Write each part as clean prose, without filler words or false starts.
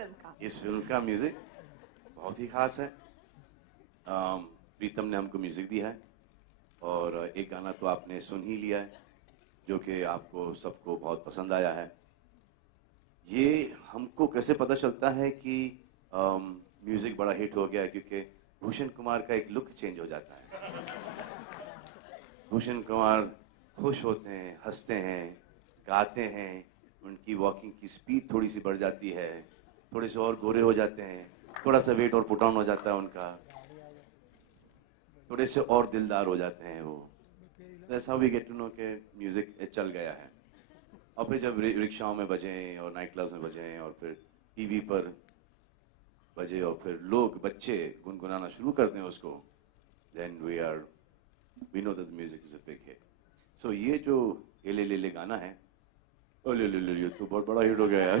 इस फिल्म का म्यूजिक बहुत ही खास है। प्रीतम ने हमको म्यूजिक दिया है और एक गाना तो आपने सुन ही लिया है जो कि आपको सबको बहुत पसंद आया है। ये हमको कैसे पता चलता है कि म्यूजिक बड़ा हिट हो गया है, क्योंकि भूषण कुमार का एक लुक चेंज हो जाता है। भूषण कुमार खुश होते हैं, हंसते हैं, गाते हैं, उनकी वॉकिंग की स्पीड थोड़ी सी बढ़ जाती है, थोड़े से और गोरे हो जाते हैं, थोड़ा सा वेट और पुट ऑन हो जाता है उनका, थोड़े से और दिलदार हो जाते हैं वो। ऐसा वी गेट टू नो के म्यूजिक चल गया है। और फिर जब रिक्शाओं में बजे और नाइट क्लब्स में बजे और फिर टीवी पर बजे और फिर लोग बच्चे गुनगुनाना शुरू करते हैं उसको, then we know that music is a big hit. So ये जो ए ले ले गाना है, ओ ले ले ये तो बहुत बड़ा हिट हो गया यार।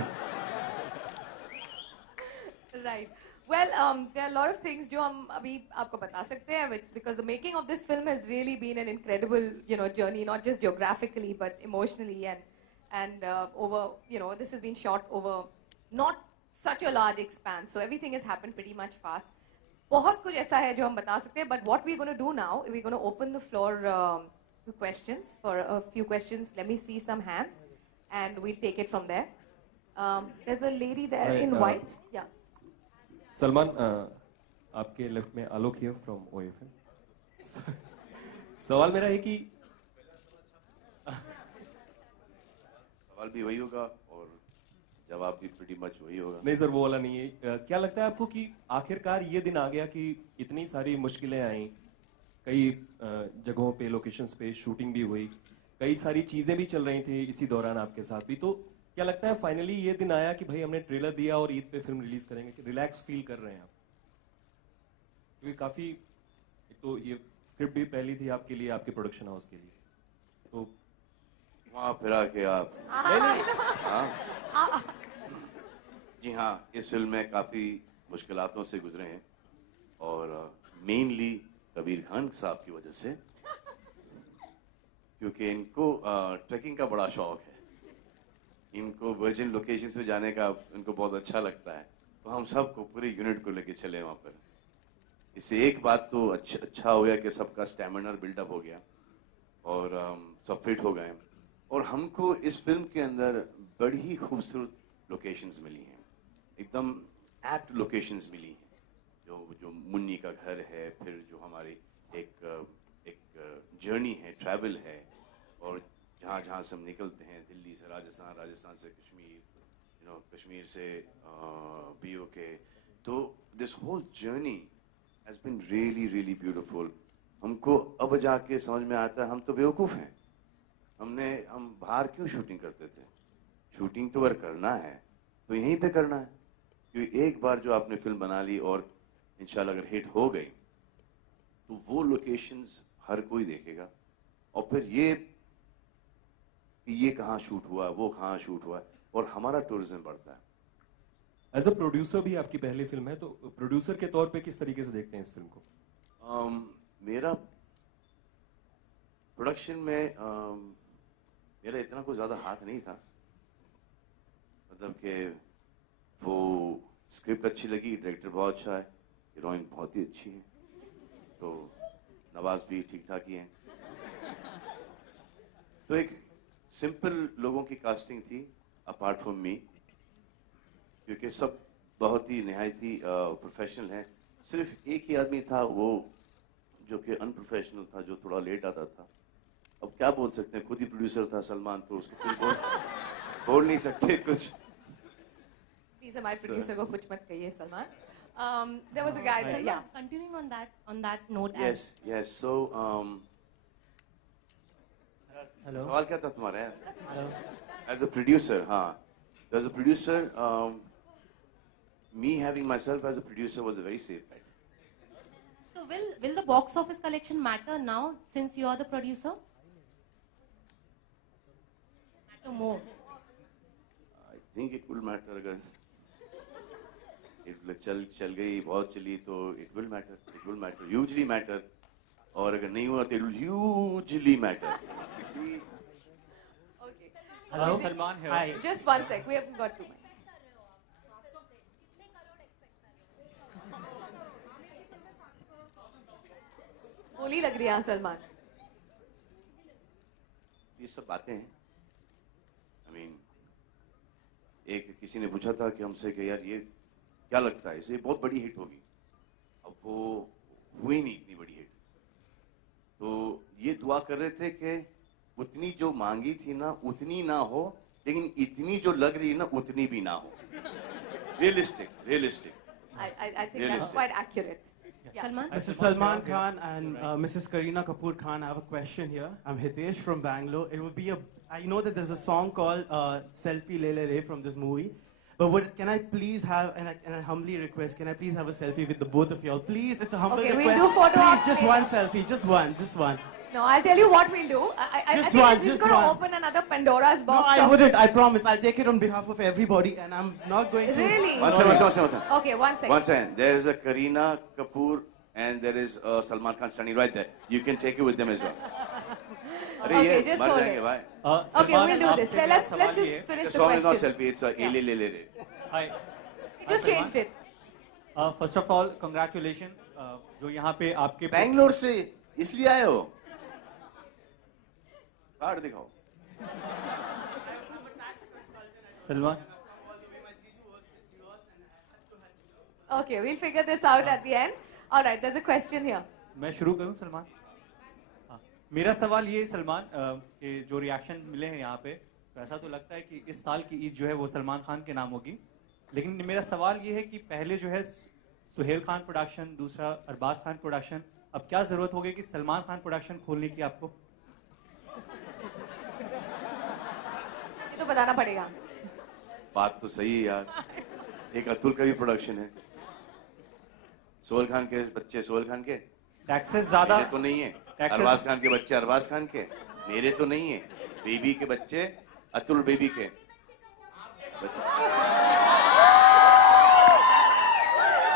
Right. Well, there are a lot of things जो हम अभी आपको बता सकते हैं, because the making of this film has really been an incredible, journey, not just geographically but emotionally, and over, this has been shot over not such a large expanse, so everything has happened pretty much fast. बहुत कुछ ऐसा है जो हम बता सकते हैं, but what we're going to do now, we're going to open the floor to questions, for a few questions. Let me see some hands, and we'll take it from there. There's a lady there in white. Yeah. Salman, आपके left में आलोक here from OFM। सवाल मेरा है कि सवाल भी वही होगा और जवाब भी pretty much वही होगा। नहीं सर, वो वाला नहीं है। क्या लगता है आपको कि आखिरकार ये दिन आ गया कि इतनी सारी मुश्किलें आई, कई जगहों पे, लोकेशंस पे शूटिंग भी हुई, कई सारी चीजें भी चल रही थी इसी दौरान आपके साथ भी, तो क्या लगता है फाइनली ये दिन आया कि भाई हमने ट्रेलर दिया और ईद पे फिल्म रिलीज करेंगे, कि रिलैक्स फील कर रहे हैं आप? क्योंकि काफी, एक तो ये स्क्रिप्ट भी पहली थी आपके लिए, आपके प्रोडक्शन हाउस के लिए, तो वहां फिरा के आप हाँ जी हाँ, इस फिल्म में काफी मुश्किलातों से गुजरे हैं और मेनली कबीर खान साहब की वजह से, क्योंकि इनको ट्रैकिंग का बड़ा शौक है, इनको वर्जिन लोकेशन पे जाने का इनको बहुत अच्छा लगता है, तो हम सबको पूरी यूनिट को लेके चले वहां पर। इससे एक बात तो अच्छा हो गया कि सबका स्टैमिना बिल्डअप हो गया और सब फिट हो गए, और हमको इस फिल्म के अंदर बड़ी ही खूबसूरत लोकेशंस मिली हैं, एकदम एप्ट लोकेशंस मिली हैं, जो मुन्नी का घर है, फिर जो हमारी एक जर्नी है, ट्रैवल है, और जहाँ जहाँ से हम निकलते हैं, दिल्ली से राजस्थान, राजस्थान से कश्मीर, कश्मीर से BOK, तो this whole journey has been really really beautiful. हमको अब जाके समझ में आता है हम तो बेवकूफ़ हैं, हम बाहर क्यों शूटिंग करते थे? शूटिंग तो अगर करना है तो यहीं पे करना है, क्योंकि एक बार जो आपने फिल्म बना ली और इंशाल्लाह अगर हिट हो गई तो वो लोकेशंस हर कोई देखेगा, और फिर ये कहाँ शूट हुआ, वो कहाँ शूट हुआ, और हमारा टूरिज्म बढ़ता है। एज अ प्रोड्यूसर भी आपकी पहली फिल्म है, तो प्रोड्यूसर के तौर पे किस तरीके से देखते हैं इस फिल्म को? मेरा प्रोडक्शन में मेरा इतना कोई ज्यादा हाथ नहीं था, मतलब कि वो स्क्रिप्ट अच्छी लगी, डायरेक्टर बहुत अच्छा है, हीरोइन बहुत ही अच्छी है, तो नवाज भी ठीक ठाक ही है, तो एक सिंपल लोगों की कास्टिंग थी अपार्ट फ्रॉम मी, क्योंकि सब बहुत ही निहायती प्रोफेशनल हैं। सिर्फ एक ही आदमी था वो जो कि अनप्रोफेशनल था, जो थोड़ा लेट आता था। अब क्या बोल सकते हैं, खुद ही प्रोड्यूसर था सलमान, तो उसको कुछ बोल नहीं सकते कुछ। प्लीज हमारे प्रोड्यूसर को कुछ मत कहिए Salman. There was a guy, so yeah. Continuing on that note. Yes. So Hello. सवाल क्या था तुम्हारा? As a producer, हाँ. As a producer, me having myself as a producer was a very safe bet. So will the box office collection matter now since you are the producer? Matter more. I think it will matter अगर चल गई, बहुत चली, तो it will matter, hugely matter, और अगर नहीं हुआ तो it will hugely matter. Okay. Hello, Salman here. Hi. Just one sec. We haven't got to my. Holi लग रही है सलमान. ये सब बातें हैं. I mean, एक किसी ने पूछा था कि हमसे कि यार ये क्या लगता है इसे बहुत बड़ी हिट होगी. अब वो हुई नहीं इतनी बड़ी हिट. तो ये दुआ कर रहे थे कि उतनी जो मांगी थी ना उतनी ना हो, लेकिन इतनी जो लग रही है ना उतनी भी ना हो. Realistic. I think that's Realistic. quite accurate. Yeah. Salman? Mr. Salman Khan and Mrs. Kareena Kapoor Khan, I have a question here. I'm Hitesh from Bangalore. It would be I know that there's a song called Selfie Le Le Re from this movie. But can I please have, and I humbly request, can I please have a selfie with the both of y'all? Please, it's a humble Okay, we'll request. do photo please, ops just later. one selfie, just one. No, I'll tell you what we'll do. I Just think one, this is just going to one. open another Pandora's No, box. I of- wouldn't, I promise. I'll take it on behalf of everybody and I'm not going to... Really? One second. Okay, 1 second. One second. There is a Kareena Kapoor and there is Salman Khan standing right there. You can take it with them as well. अरे Okay, ये just मर hold जाएंगे it. भाई. Okay, we'll do this. Let's just finish The the song is not questions. selfie. It's a Yeah. ele. Hi. You just changed it. First of all, congratulations. जो यहाँ पे आपके बैंगलोर से इसलिए आए हो? कार्ड दिखाओ. Salman Okay, we'll figure this out at the end. All right, there's a question here. मैं शुरू करूँ सलमान. हाँ. मेरा सवाल ये है सलमान कि जो रिएक्शन मिले हैं यहाँ पे तो ऐसा तो लगता है कि इस साल की ईद जो है वो सलमान खान के नाम होगी. लेकिन मेरा सवाल ये है कि पहले जो है सुहेल खान प्रोडक्शन, दूसरा अरबाज खान प्रोडक्शन, अब क्या जरूरत होगी कि सलमान खान प्रोडक्शन खोलने की आपको? ये तो बताना पड़ेगा. बात तो सही है यार. एक अतुल का भी प्रोडक्शन है. सोहेल खान के बच्चे सोहेल खान के. टैक्सेस ज्यादा मेरे तो नहीं है. Taxes- अरबाज खान के बच्चे अरबाज खान के. मेरे तो नहीं है. बेबी के बच्चे अतुल बेबी के.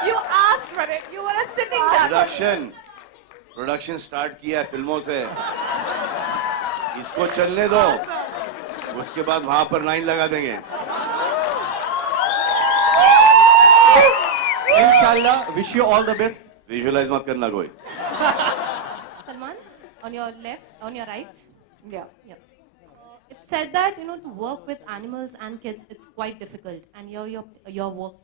You asked for it. You were sitting there. Production start किया है फिल्मों से. इसको चलने दो. उसके बाद वहां पर लाइन लगा देंगे. इंशाल्लाह. Wish you all the best. Visualize मत करना कोई. Salman, on your left, on your right. Yeah. Yeah. It's said that to work with animals and kids, it's quite difficult. And your work,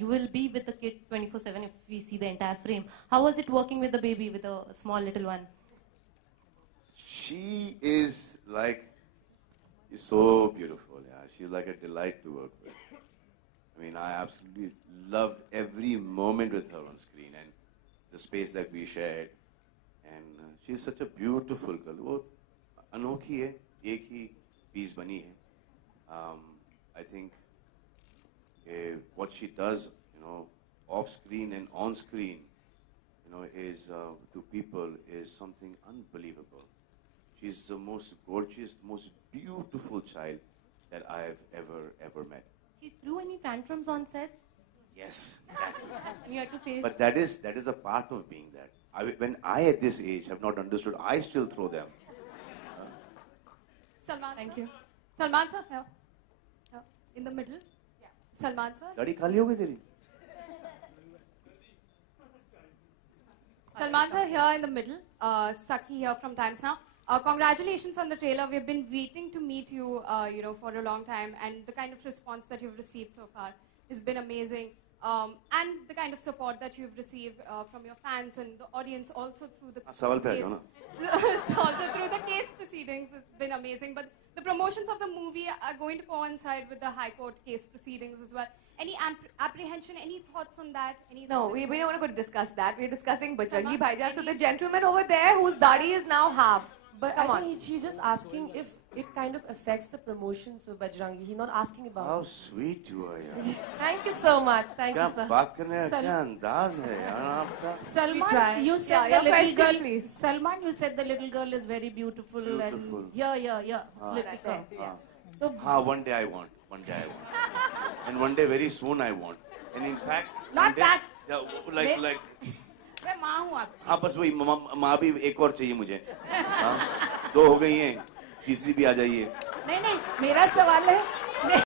you will be with the kid 24/7 if we see the entire frame. How was it working with the baby, with a small little one? She is so beautiful. Yeah, she's like a delight to work with. I mean, I absolutely loved every moment with her on screen and the space that we shared. And she's such a beautiful girl. वो अनोखी है. एक ही piece बनी है. I think what she does, off screen and on screen, is to people is something unbelievable. She's the most gorgeous, most beautiful child that I have ever met. She threw any tantrums on sets? Yes. And you had to face. But that is a part of being that. When I at this age have not understood, I still throw them. Salman. Thank sir. you. Salman sir, here. Here. In the middle. Yeah. Salman sir. गाड़ी खाली हो गई तेरी? Salman sir, here in the middle. Saki here from Times Now. Congratulations on the trailer. We've been waiting to meet you, for a long time, and the kind of response that you've received so far has been amazing. And the kind of support that you've received from your fans and the audience also through the सवाल पे आ जाओ ना. also through the case proceedings has been amazing. But the promotions of the movie are going to coincide with the High Court case proceedings as well. Any apprehension, any thoughts on that? No, we don't want to go discuss that. We're discussing Bajrangi Salman, Bhaijaan. So any- the gentleman over there whose dadi is now half. But Come I on. think she's just asking if it kind of affects the promotions of Bajrangi. He's not asking about How it. sweet you are यार. Thank you so much. Thank क्या you, sir. बात करने का क्या अंदाज है यार आपका. We try. Salman, you said Yeah, the your little question, girl. please. Salman, you said the little girl is very beautiful. Beautiful. And yeah. Right Little there. girl. So, One day I want. And one day very soon I want. And in fact, Not one day- that. Yeah, May- like. मैं माँ हूँ आपकी. हाँ बस वही माँ भी एक और चाहिए मुझे. हाँ, 2 हो गई हैं. तीसरी भी आ जाइए. नहीं, मेरा सवाल है